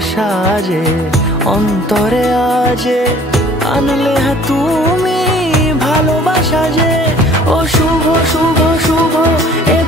সাজে অন্তরে আজে আনলে তুমি ভালোবাসা যে। ও শুভ শুভ শুভ এ